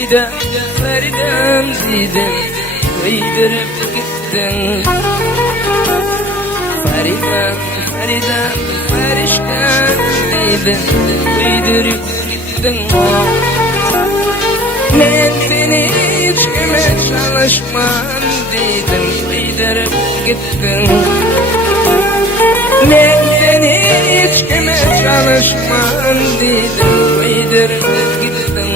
Faridam dedim, koydurib gittin. Faridam, farishtam dedim, koydurib gittin. Men seni hiç kime çalışmam dedim, koydurib gittin. Men seni hiç kime çalışmam dedim, koydurib gittin.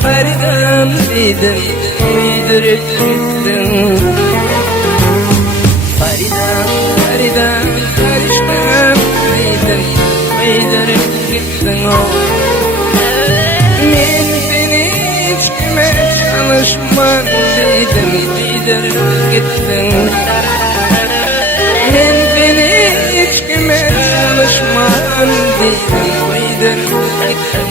Faridam dedim, koydurib gittin. Faridam, farishtam dedim, koydurib gittin. Men seni hiç kime çalışmam dedim, koydurib gittin. Men seni hiç kime çalışmam dedim, koydurib gittin.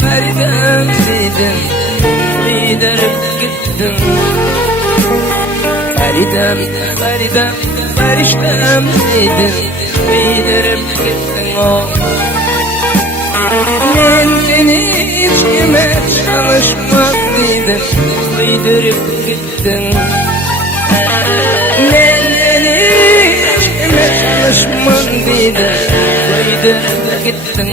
Faridam dedim, koydurib gittin. Faridam, farishtam dedim, koydurib gittin. Men seni hiç kime çalışmam dedim, koydurib gittin. Men seni hiç kime çalışmam dedim, koydurib gittin.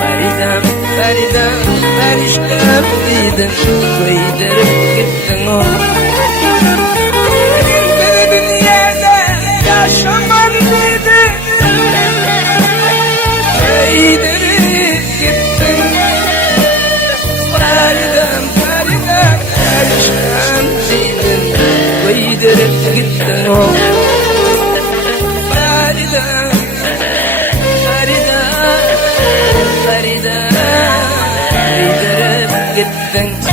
Faridam, farishtam dedim, koydurib gittin. Beni dünyada yaşamam dedim, koydurib gittin. Faridam, farishtam dedim, koydurib gittin. Faridam, koydurib gittin.